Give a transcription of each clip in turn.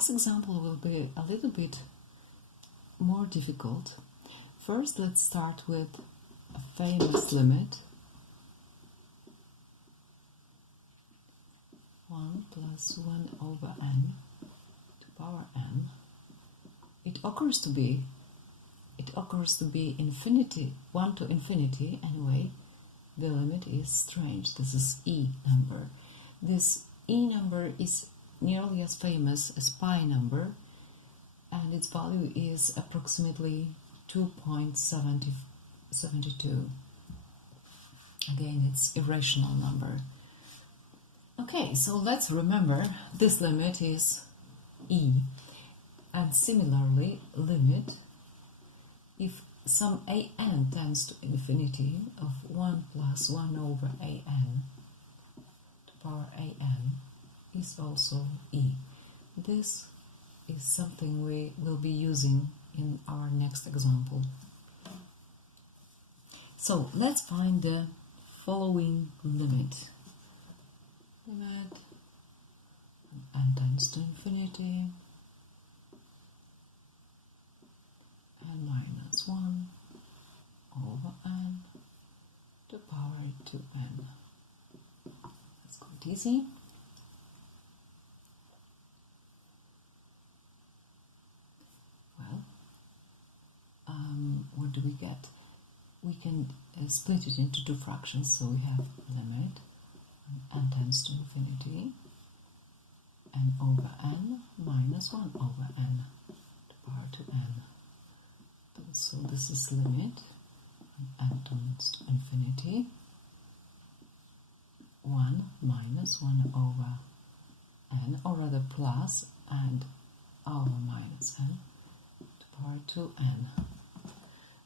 next example will be a little bit more difficult. First, let's start with a famous limit. 1 plus 1 over n to power n. It occurs to be infinity, 1 to infinity anyway. The limit is strange. This is E number. This E number is nearly as famous as pi number, and its value is approximately 2.72. Again, it's irrational number. Okay, so let's remember this limit is E, and similarly limit if some an tends to infinity of 1 plus 1 over an to power an is also E. This is something we will be using in our next example. So let's find the following limit. Limit n tends to infinity n minus 1 over n to power 2n. That's quite easy. Well, what do we get? We can split it into two fractions, so we have limit n tends to infinity n over n minus 1 over n to power 2n. So this is limit n tends to infinity 1 minus 1 over n, or rather plus and over minus n to power 2n.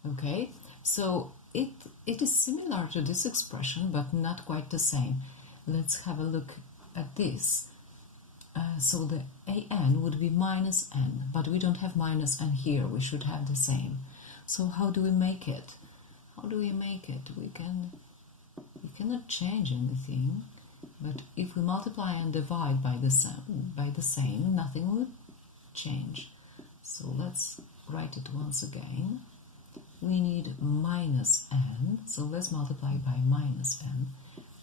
Okay, so it is similar to this expression, but not quite the same. Let's have a look at this. So the an would be minus n, but we don't have minus n here. We should have the same. So how do we make it? How do we make it? We cannot change anything, but if we multiply and divide by the same, nothing would change. So let's write it once again. We need minus n, so let's multiply by minus n.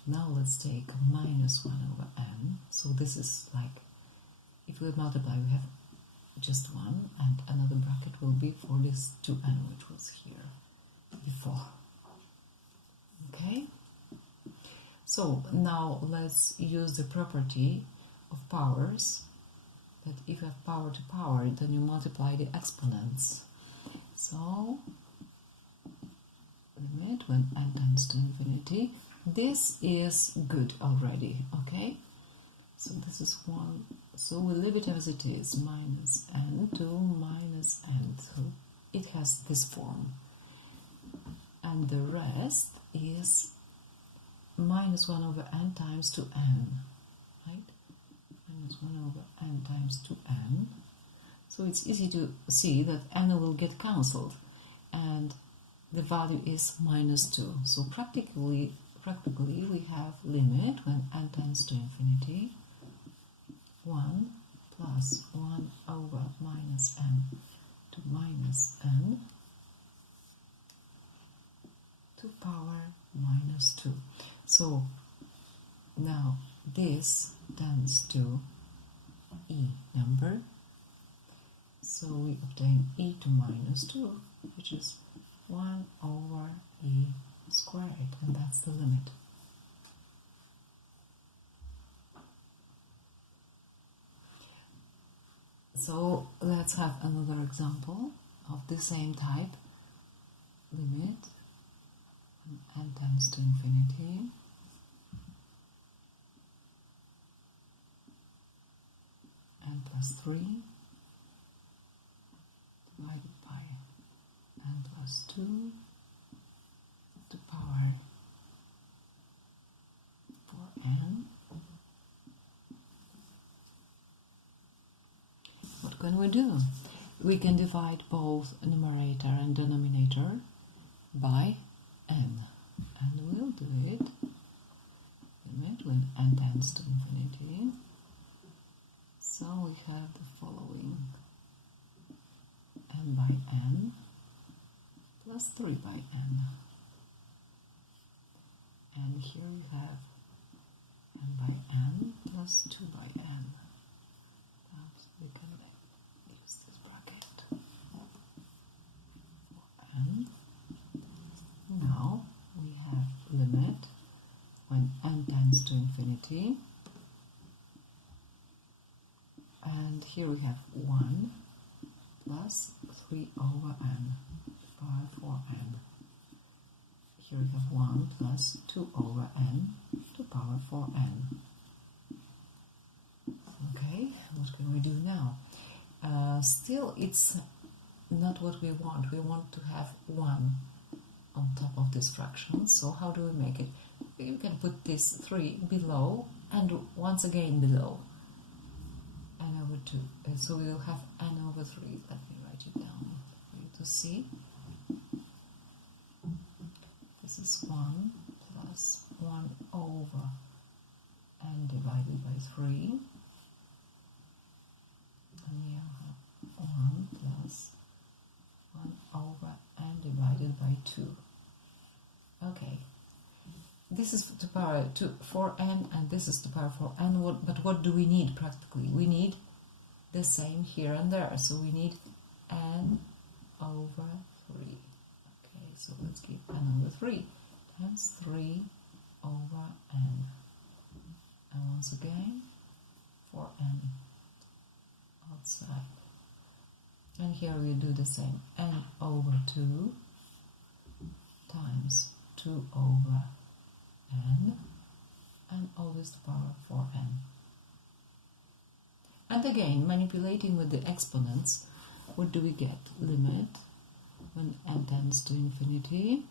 Now let's take minus 1 over n. So this is like, if we multiply, we have just 1, and another bracket will be for this 2n, which was here before. Okay? So now let's use the property of powers, that if you have power to power, then you multiply the exponents. So, limit when n tends to infinity. This is good already, okay? So this is 1, so we leave it as it is, minus n to minus n, so it has this form. And the rest is minus 1 over n times 2n, right? Minus 1 over n times 2n. So it's easy to see that n will get cancelled, and the value is minus 2. So practically we have limit when n tends to infinity 1 plus 1 over minus n to minus n to power minus 2. So now this tends to E number, so we obtain e to minus 2, which is 1 over e squared, and that's the limit. So let's have another example of the same type. Limit when n tends to infinity n plus 3 divided by n plus 2 to power 4n. What can we do? We can divide both numerator and denominator by n, and we'll do it. Limit when n tends to infinity. So we have the following. plus 3 by n. And here we have n by n plus 2 by n. Perhaps we can use this bracket for n. Now we have limit when n tends to infinity. And here we have 1 plus 3 over n power 4n. Here we have 1 plus 2 over n to power 4n. Okay, what can we do now? Still, it's not what we want. We want to have 1 on top of this fraction. So how do we make it? You can put this 3 below and once again below. N over 2. So we will have n over 3. Let me write it down for you to see. This is 1 plus 1 over n divided by 3. And here we have 1 plus 1 over n divided by 2. Okay. This is to power 4n and this is to power 4n. But what do we need practically? We need the same here and there. So we need n over 3. Okay, so let's give n over 3 times 3 over n. And once again, 4n outside. And here we do the same. N over 2 times 2 over n, and always to power 4n. And again, manipulating with the exponents, what do we get? Limit when n tends to infinity.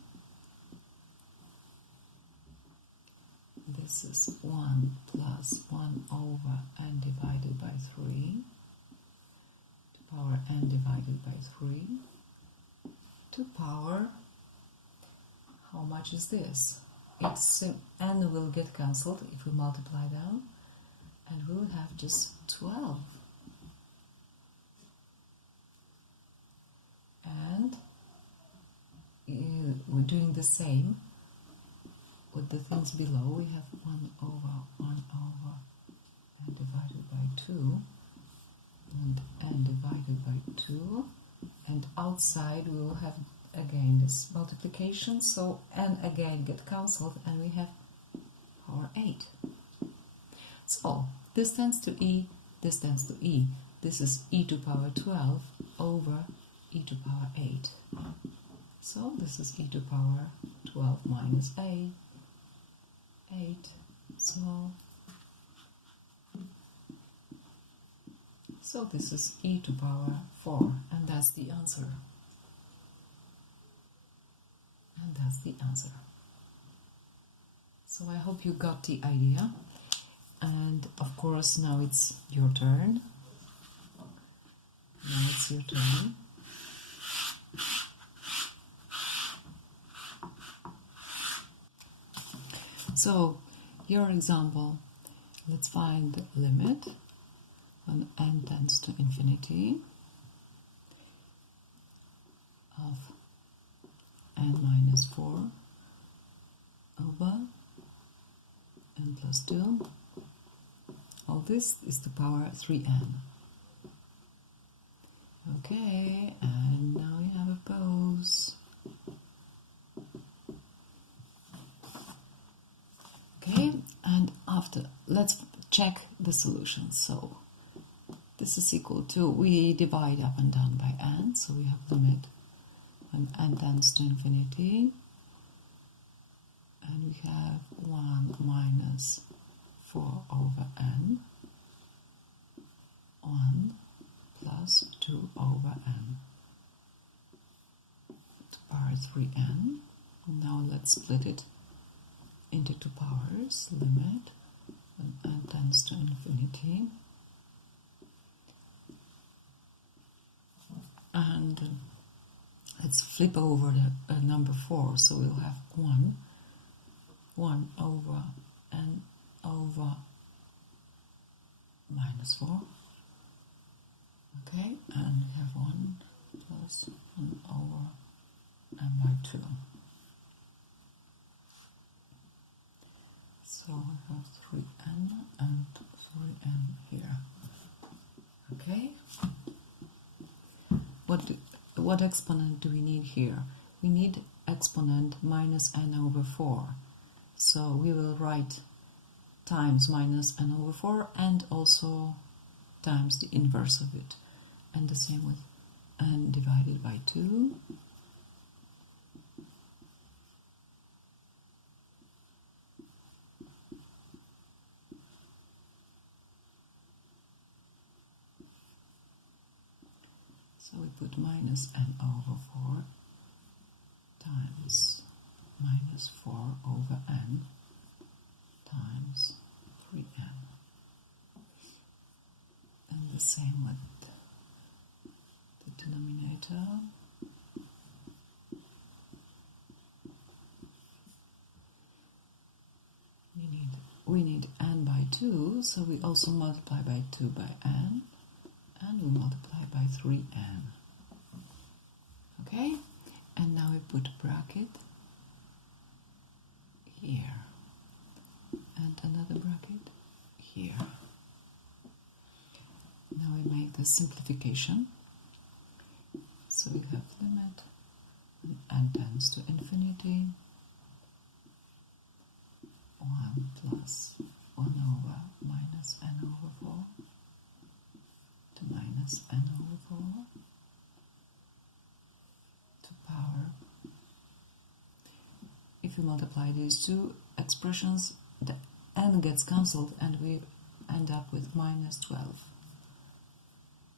This is 1 plus 1 over n divided by 3 to power n divided by 3 to power, how much is this? It's n will get cancelled if we multiply down, and we'll have just 12. And we're doing the same with the things below. We have 1 over n divided by 2, and n divided by 2, and outside we will have again this multiplication, so n again get cancelled and we have power 8. So this tends to e, this tends to e. This is e to power 12 over e to power 8. So this is e to power 12 minus 8. So this is e to power 4, and that's the answer. And that's the answer. So I hope you got the idea. And of course now it's your turn. Now it's your turn. So your example, let's find the limit when n tends to infinity of n minus 4 over n plus 2. All this is to power 3n. Okay, and now we have a pose. Okay, and after, let's check the solution. So this is equal to, we divide up and down by n, so we have limit when n tends to infinity, and we have 1 minus 4 over n, 1 plus 2 over n to power 3n. Now let's split it into 2 powers, limit when n tends to infinity, and let's flip over the number 4, so we'll have 1 over n over minus 4. Okay, and we have 1 plus 1 over n by 2. So we have 3n and 3n here. Okay. What exponent do we need here? We need exponent minus n over 4. So we will write times minus n over 4 and also times the inverse of it. And the same with n divided by 2. So we put minus n over 4 times minus 4 over n times 3n. And the same with the denominator. We need n by 2, so we also multiply by 2 by n, and we multiply by 3n. Okay? And now we put bracket here, and another bracket here. Now we make the simplification. So we have limit, n tends to infinity, 1 plus 1 over minus n over 4 to minus n over 4 to power. If you multiply these two expressions, the n gets cancelled and we end up with minus 12.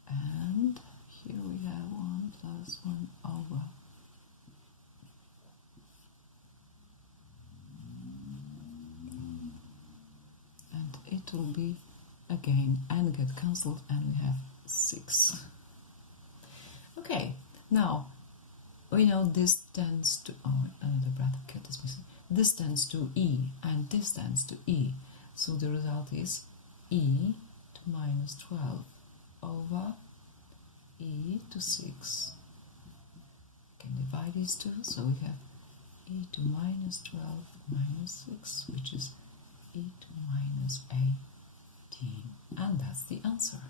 And here we have 1 plus 1 over. And it will be, again, n get cancelled and we have 6. Okay, now we know this tends to, oh, another bracket is missing. This tends to e and this tends to e. So the result is e to minus 12 over e to 6. We can divide these two, so we have e to minus 12 minus 6, which is e to minus 18. And that's the answer.